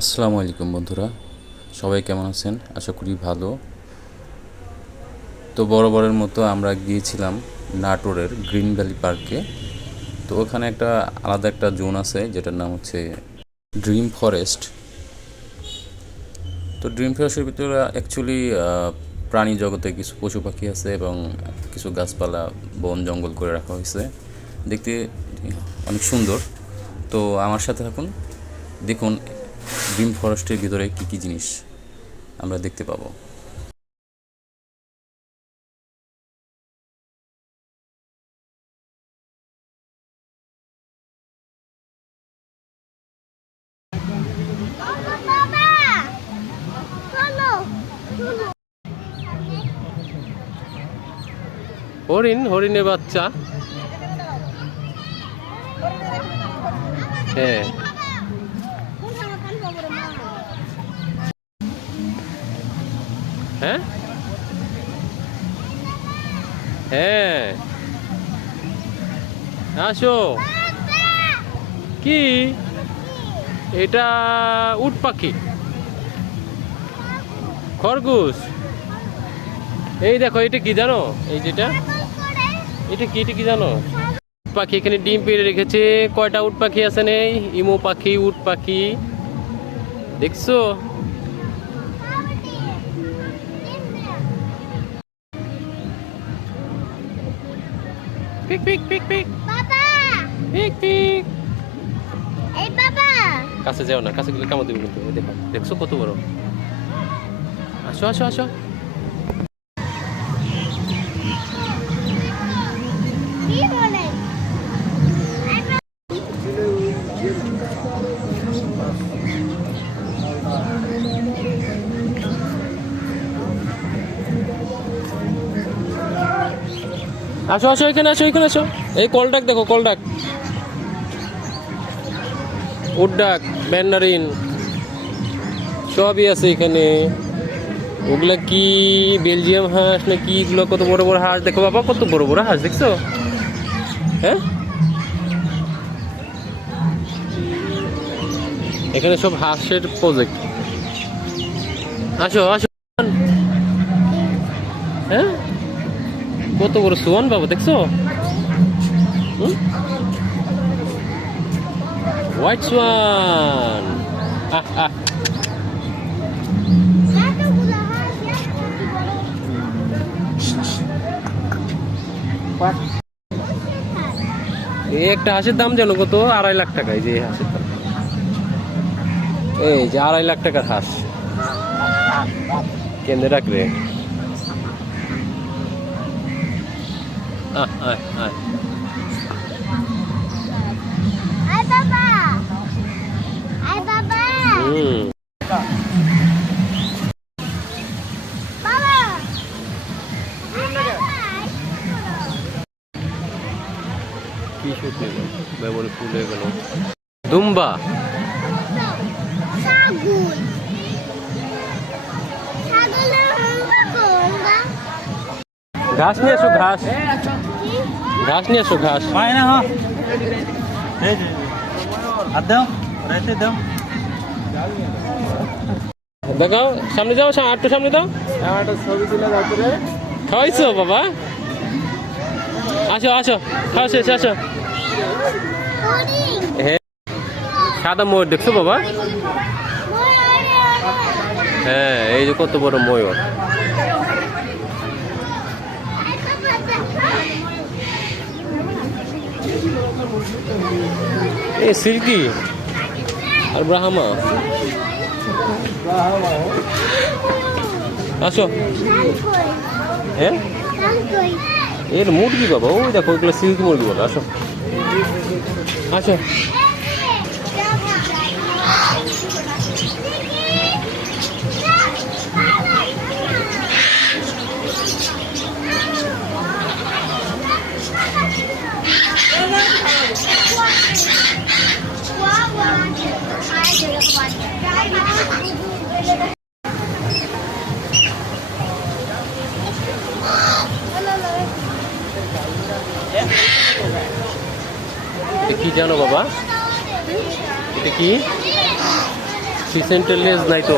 আসসালামু আলাইকুম বন্ধুরা। সবাই কেমন আছেন? আশা করি ভালো। তো বরাবরের মতো আমরা গিয়েছিলাম নাটোরের গ্রিন ভ্যালি পার্কে। তো ওখানে একটা আলাদা একটা জোন আছে, যেটার নাম হচ্ছে ড্রিম ফরেস্ট। তো ড্রিম ফরেস্টের ভিতরে অ্যাকচুয়ালি প্রাণী জগতে কিছু পশু পাখি আছে এবং কিছু গাছপালা, বন, জঙ্গল করে রাখা হয়েছে। দেখতে অনেক সুন্দর। তো আমার সাথে থাকুন। দেখুন ড্রিম ফরেস্টের ভিতরে কী কী জিনিস আমরা দেখতে পাবো? হরিণ হরিণের বাচ্চা। হ্যাঁ। হ্যাঁ? হ্যাঁ। আসো। কি? এটা উট পাখি। খরগোশ। এই দেখো, এটা কি জানো? এই যেটা এটা। কি এটা কি জানো? পাখি এখানে ডিম পেড়ে রেখেছে। কয়টা উট পাখি আছে নেই ইমো পাখি, উট পাখি। দেখছ? পিক পিক পিক পিক বাবা পিক পিক এই বাবা কাছে যাও না কাছে গেলে কামড় দিবে কিন্তু এই দেখো দেখছ কত বড় আসো আসো আসো কি আসো আসো, এখানে আসো এখানে আসো। এই কলডাক দেখো কলডাক উড্ডাক ব্যান্ডারিন সবই আছে এখানে। ওগুলা কি বেলজিয়াম হাঁস না কি? এগুলো কত বড় বড় হাঁস? দেখো বাবা, কত বড় বড় হাঁস, দেখছ? হ্যাঁ? এখানে সব হাঁসের প্রজেক্ট আসো আসো। হ্যাঁ? কত বড় সোয়ান বাবু, দেখছ? White swan. এই একটা হাঁসের দাম জানো কত? আড়াই লাখ টাকা, এই যে হাঁসের দাম। এই যে আড়াই লাখ টাকার হাঁস। কেন্দ্রে রাখবে। হুম বাবা কি শুকিয়ে মেমোরি ফুল হয়ে গেল দুম্বা ঘাস নিয়ে আসো ঘাস। ঘাস নিয়ে আসো ঘাস। পায় না হ্যাঁ। আর দাও রাইতে দাও। দেখাও সামনে যাও একটু সামনে দাও। খাওয়াইছো বাবা? আসো আসো খাও শেষ আসো। সাদা ময়ূর দেখছ বাবা? হ্যাঁ এই যে কত বড় ময়ূর। এই সিল্কি? আর ব্রাহ্মা? আসো। হ্যাঁ? এর মুরগি বাবা, ওই দেখো, ওইগুলো সিল্কি মুরগি বলে, আসো। আসো। এটা কি জানো বাবা? এটা কি? সিসেন্টের লেজ নাই তো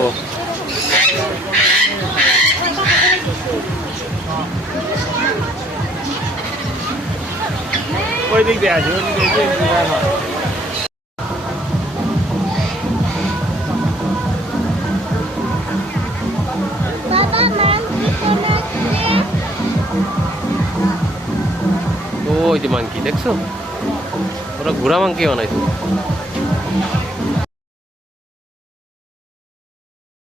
ওই দিক দিয়ে আছে ওই দিক দিয়ে ওই যে মাংকি দেখছ? ওরা ঘোড়া মাংকি বানাইতো